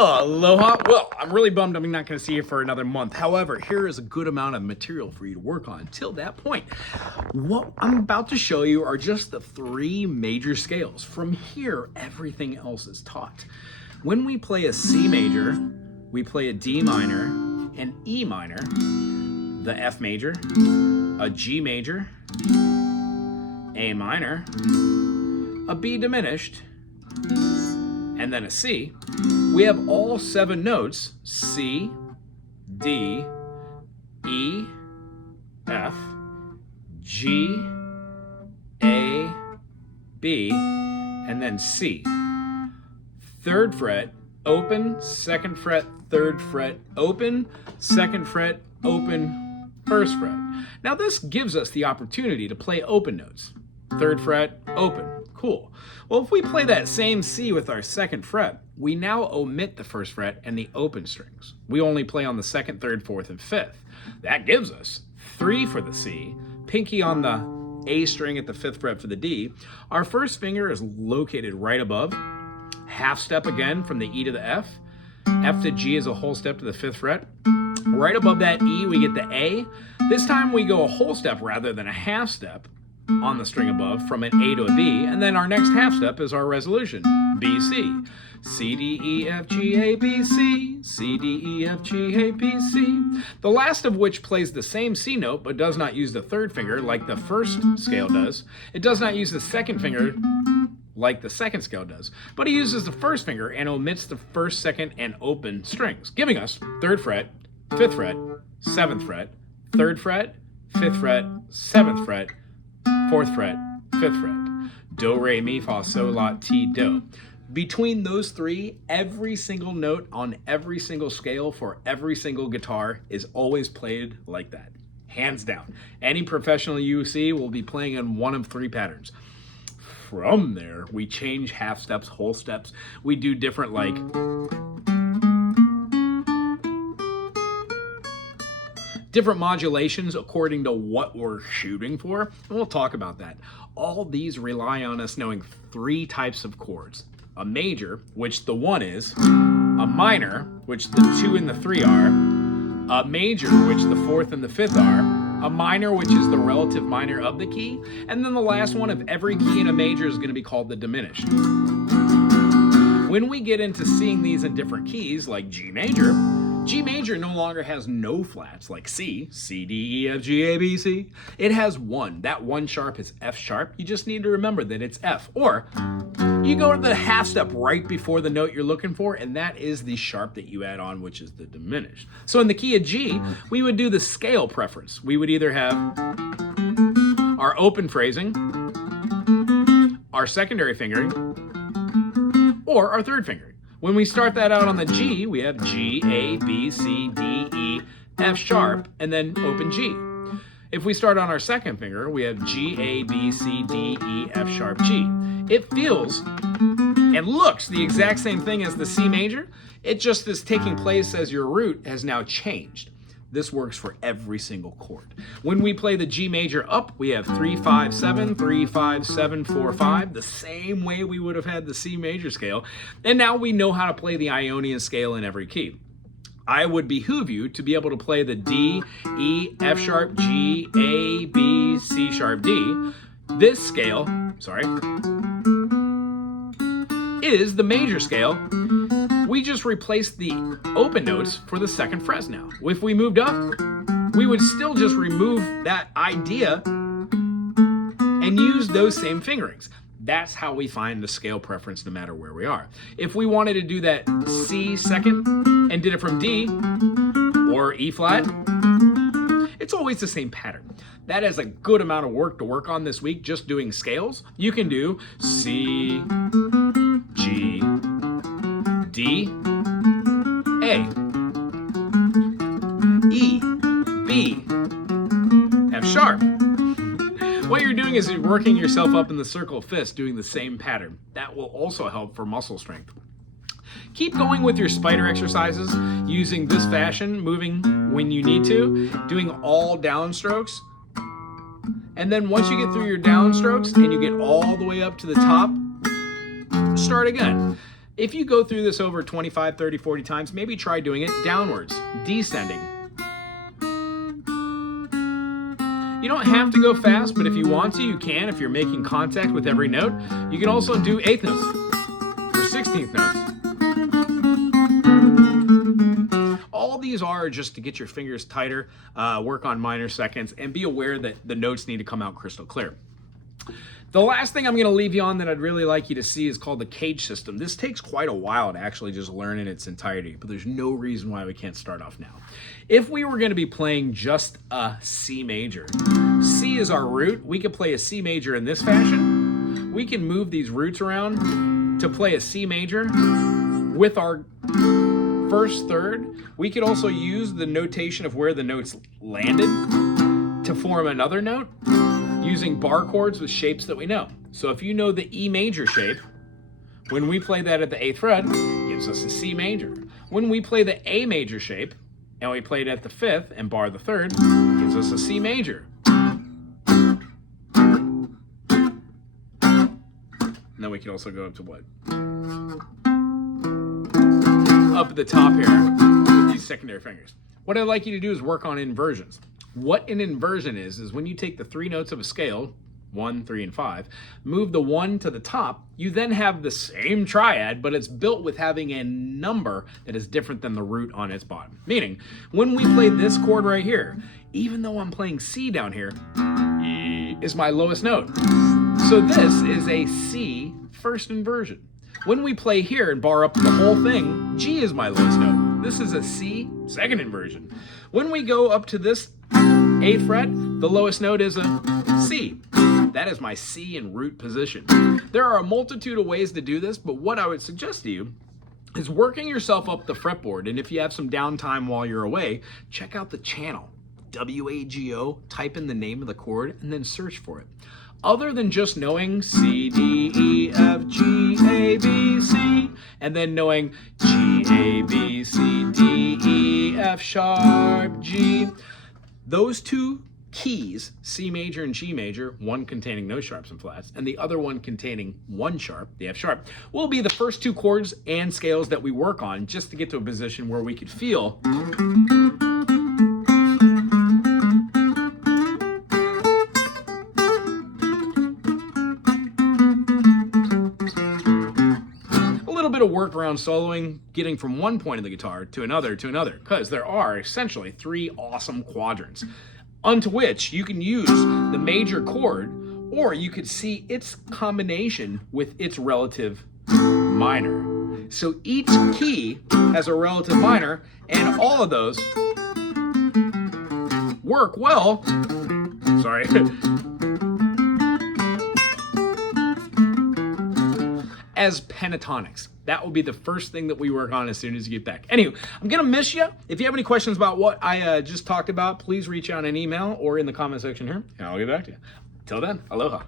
Aloha. Well, I'm really bummed I'm not going to see you for another month. However, here is a good amount of material for you to work on until that point. What I'm about to show you are just the three major scales. From here, everything else is taught. When we play a C major, we play a D minor, an E minor, the F major, a G major, A minor, a B diminished, and then a C. We have all 7 notes: C, D, E, F, G, A, B, and then C. 3rd fret, open, 2nd fret, 3rd fret, open, 2nd fret, open, 1st fret. Now this gives us the opportunity to play open notes. 3rd fret, open. Cool. Well, if we play that same C with our 2nd fret, we now omit the 1st fret and the open strings. We only play on the 2nd, 3rd, 4th, and 5th. That gives us 3 for the C, pinky on the A string at the 5th fret for the D. Our first finger is located right above. Half step again from the E to the F. F to G is a whole step to the 5th fret. Right above that E, we get the A. This time we go a whole step rather than a half step on the string above from an A to a B, and then our next half step is our resolution, B, C. C, D, E, F, G, A, B, C. C, D, E, F, G, A, B, C. The last of which plays the same C note but does not use the 3rd finger like the 1st scale does. It does not use the 2nd finger like the 2nd scale does, but he uses the 1st finger and omits the 1st, 2nd, and open strings, giving us 3rd fret, 5th fret, 7th fret, 3rd fret, 5th fret, 7th fret, 4th fret, 5th fret. Do, re, mi, fa, sol, la, ti, do. Between those 3, every single note on every single scale for every single guitar is always played like that. Hands down. Any professional you see will be playing in one of 3 patterns. From there, we change half steps, whole steps. We do different different modulations according to what we're shooting for, and we'll talk about that. All these rely on us knowing 3 types of chords. A major, which the 1 is, a minor, which the 2 and the 3 are, a major, which the 4th and the 5th are, a minor, which is the relative minor of the key, and then the last one of every key in a major is going to be called the diminished. When we get into seeing these in different keys, like G major no longer has no flats like C, C, D, E, F, G, A, B, C. It has 1. That 1 sharp is F sharp. You just need to remember that it's F. Or you go to the half step right before the note you're looking for, and that is the sharp that you add on, which is the diminished. So in the key of G, we would do the scale preference. We would either have our open phrasing, our secondary fingering, or our 3rd fingering. When we start that out on the G, we have G, A, B, C, D, E, F sharp, and then open G. If we start on our 2nd finger, we have G, A, B, C, D, E, F sharp, G. It feels and looks the exact same thing as the C major. It just is taking place as your root has now changed. This works for every single chord. When we play the G major up, we have 3, 5, 7, 3, 5, 7, 4, 5, the same way we would have had the C major scale. And now we know how to play the Ionian scale in every key. I would behoove you to be able to play the D, E, F sharp, G, A, B, C sharp, D. This scale, is the major scale. We just replaced the open notes for the 2nd fret now. If we moved up, we would still just remove that idea and use those same fingerings. That's how we find the scale preference no matter where we are. If we wanted to do that C 2nd and did it from D or E flat, it's always the same pattern. That is a good amount of work to work on this week just doing scales. You can do C, G, D, A, E, B, F sharp. What you're doing is you're working yourself up in the circle fist doing the same pattern. That will also help for muscle strength. Keep going with your spider exercises using this fashion, moving when you need to, doing all downstrokes. And then once you get through your downstrokes and you get all the way up to the top, start again. If you go through this over 25, 30, 40 times, maybe try doing it downwards, descending. You don't have to go fast, but if you want to, you can. If you're making contact with every note, you can also do 8th notes or 16th notes. All these are just to get your fingers tighter, work on minor seconds, and be aware that the notes need to come out crystal clear. The last thing I'm going to leave you on that I'd really like you to see is called the cage system. This takes quite a while to actually just learn in its entirety, but there's no reason why we can't start off now. If we were going to be playing just a C major, C is our root. We could play a C major in this fashion. We can move these roots around to play a C major with our first third. We could also use the notation of where the notes landed to form another note, using bar chords with shapes that we know. So if you know the E major shape, when we play that at the 8th fret, it gives us a C major. When we play the A major shape, and we play it at the 5th and bar the 3rd, it gives us a C major. And then we can also go up to what? Up at the top here with these secondary fingers. What I'd like you to do is work on inversions. What an inversion is when you take the 3 notes of a scale, 1, 3, and 5, move the 1 to the top, you then have the same triad, but it's built with having a number that is different than the root on its bottom. Meaning, when we play this chord right here, even though I'm playing C down here, E is my lowest note. So this is a C first inversion. When we play here and bar up the whole thing, G is my lowest note. This is a C second inversion. When we go up to this 8th fret, the lowest note is a C. That is my C in root position. There are a multitude of ways to do this, but what I would suggest to you is working yourself up the fretboard, and if you have some downtime while you're away, check out the channel, WAGO, type in the name of the chord, and then search for it. Other than just knowing C, D, E, F, G, A, B, C, and then knowing G, A, B, C, D, E, F sharp, G, those 2 keys, C major and G major, one containing no sharps and flats, and the other one containing 1 sharp, the F sharp, will be the first 2 chords and scales that we work on just to get to a position where we could feel of work around soloing, getting from one point of the guitar to another, because there are essentially 3 awesome quadrants onto which you can use the major chord, or you could see its combination with its relative minor. So each key has a relative minor, and all of those work well, sorry, as pentatonics. That will be the first thing that we work on as soon as you get back. Anyway, I'm gonna miss you. If you have any questions about what I just talked about, please reach out an email or in the comment section here, and I'll get back to you. Till then, aloha.